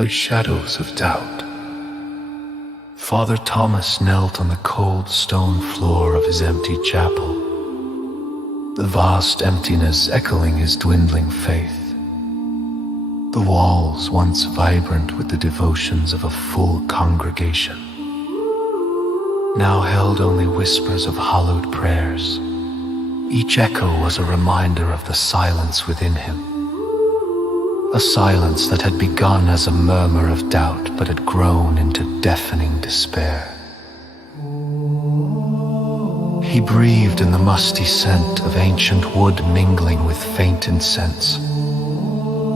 like shadows of doubt. Father Thomas knelt on the cold stone floor of his empty chapel, the vast emptiness echoing his dwindling faith. The walls, once vibrant with the devotions of a full congregation, now held only whispers of hallowed prayers. Each echo was a reminder of the silence within him, a silence that had begun as a murmur of doubt but had grown into deafening despair. He breathed in the musty scent of ancient wood mingling with faint incense,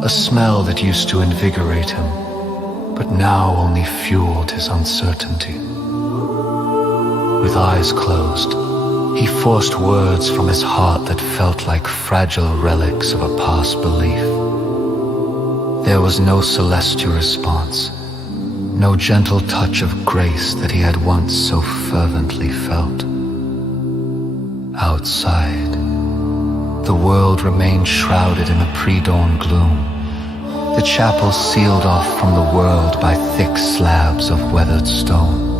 a smell that used to invigorate him, but now only fueled his uncertainty. With eyes closed, he forced words from his heart that felt like fragile relics of a past belief. There was no celestial response, no gentle touch of grace that he had once so fervently felt. Outside, the world remained shrouded in a pre-dawn gloom, the chapel sealed off from the world by thick slabs of weathered stone.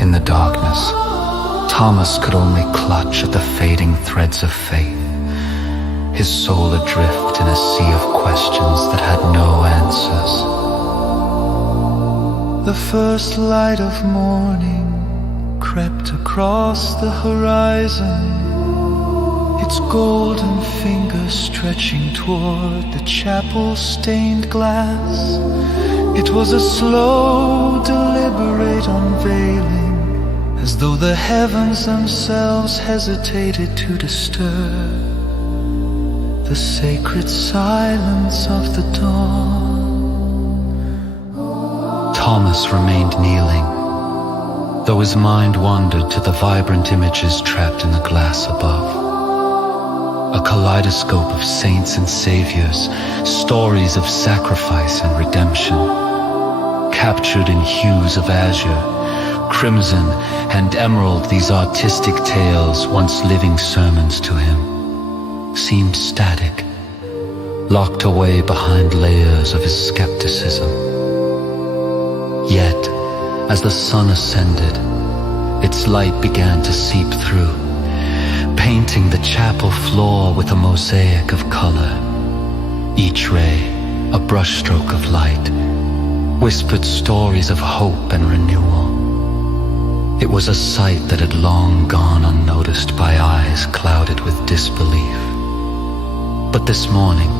In the darkness, Thomas could only clutch at the fading threads of faith, his soul adrift in a sea of questions that had no answers. The first light of morning crept across the horizon, its golden fingers stretching toward the chapel-stained glass. It was a slow, deliberate unveiling, as though the heavens themselves hesitated to disturb the sacred silence of the dawn. Thomas remained kneeling, though his mind wandered to the vibrant images trapped in the glass above. A kaleidoscope of saints and saviors, stories of sacrifice and redemption, captured in hues of azure, crimson, and emerald. These artistic tales, once living sermons to him, seemed static, locked away behind layers of his skepticism. Yet, as the sun ascended, its light began to seep through, painting the chapel floor with a mosaic of color. Each ray, a brushstroke of light, whispered stories of hope and renewal. It was a sight that had long gone unnoticed by eyes clouded with disbelief. But this morning,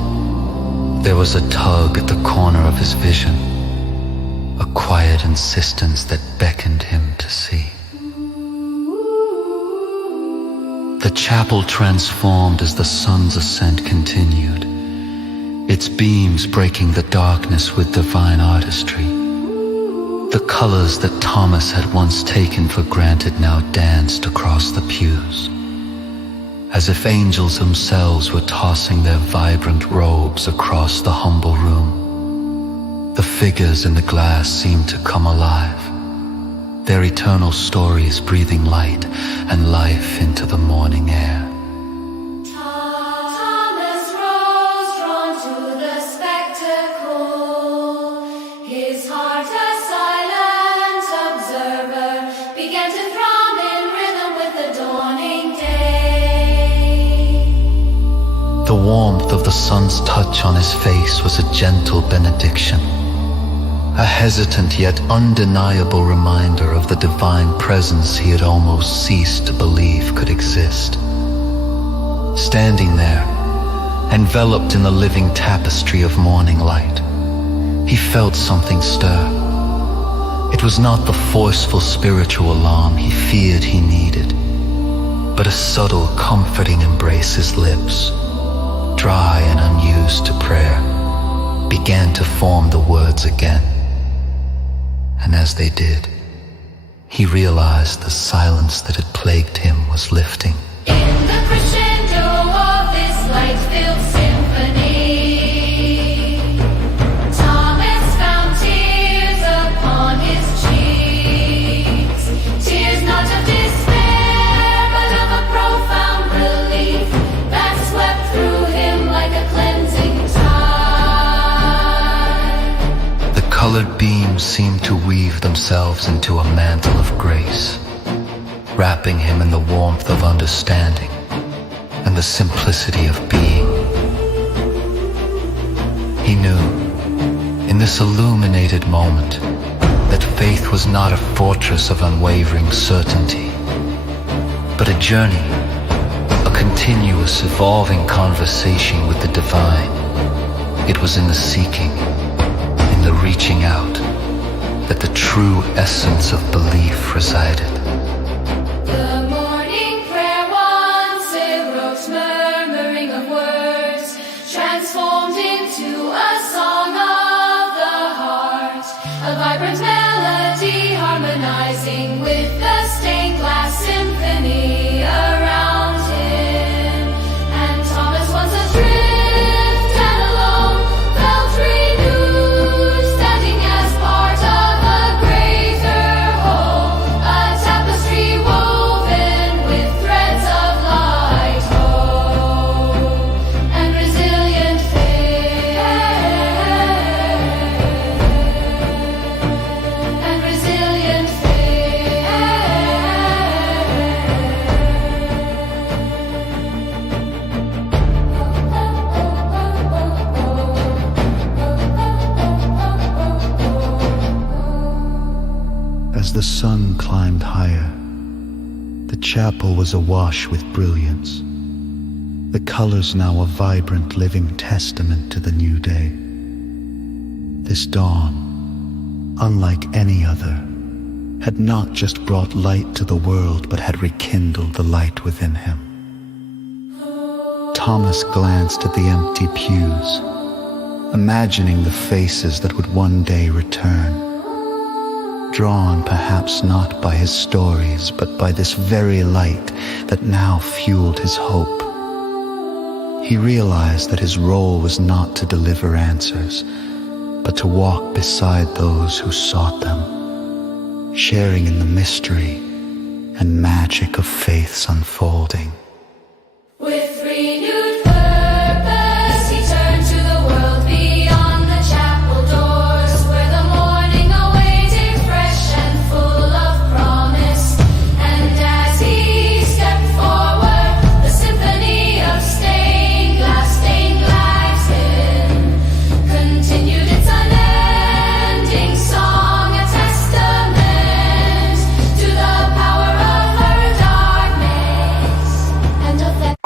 there was a tug at the corner of his vision, a quiet insistence that beckoned him to see. The chapel transformed as the sun's ascent continued, its beams breaking the darkness with divine artistry. The colors that Thomas had once taken for granted now danced across the pews, as if angels themselves were tossing their vibrant robes across the humble room. The figures in the glass seemed to come alive, their eternal stories breathing light and life into the morning air. Thomas rose, drawn to the spectacle. His heart, a silent observer, began to thrum in rhythm with the dawning day. The warmth of the sun's touch on his face was a gentle benediction, a hesitant yet undeniable reminder of the divine presence he had almost ceased to believe could exist. Standing there, enveloped in the living tapestry of morning light, he felt something stir. It was not the forceful spiritual alarm he feared he needed, but a subtle, comforting embrace. His lips, dry and unused to prayer, began to form the words again. And as they did, he realized the silence that had plagued him was lifting. In the crescendo of this light-filled symphony, Thomas found tears upon his cheeks. Tears not of despair, but of a profound relief that swept through him like a cleansing tide. colored beams seemed to weave themselves into a mantle of grace, wrapping him in the warmth of understanding and the simplicity of being. He knew, in this illuminated moment, that faith was not a fortress of unwavering certainty, but a journey, a continuous, evolving conversation with the divine. It was in the seeking, in the reaching out, that the true essence of belief resided. The morning prayer once it rose, murmuring of words, transformed into a song of the heart, a vibrant melody harmonizing with the stained glass symphony around him. And Thomas, once adrift and alone, felt renewed, standing as part of a greater whole, a tapestry woven with threads of light, hope, and resilient faith, and resilient faith. As the sun climbed higher, the chapel was awash with brilliance, the colors now a vibrant living testament to the new day. This dawn, unlike any other, had not just brought light to the world, but had rekindled the light within him. Thomas glanced at the empty pews, imagining the faces that would one day return, drawn perhaps not by his stories, but by this very light that now fueled his hope. He realized that his role was not to deliver answers, but to walk beside those who sought them, sharing in the mystery and magic of faith's unfolding. With renewed purpose, he turned to the world beyond the chapel doors, where the morning awaited fresh and full of promise. And as he stepped forward, the symphony of stained glass hymn continued its unending song, a testament to the power of her darkness and of that.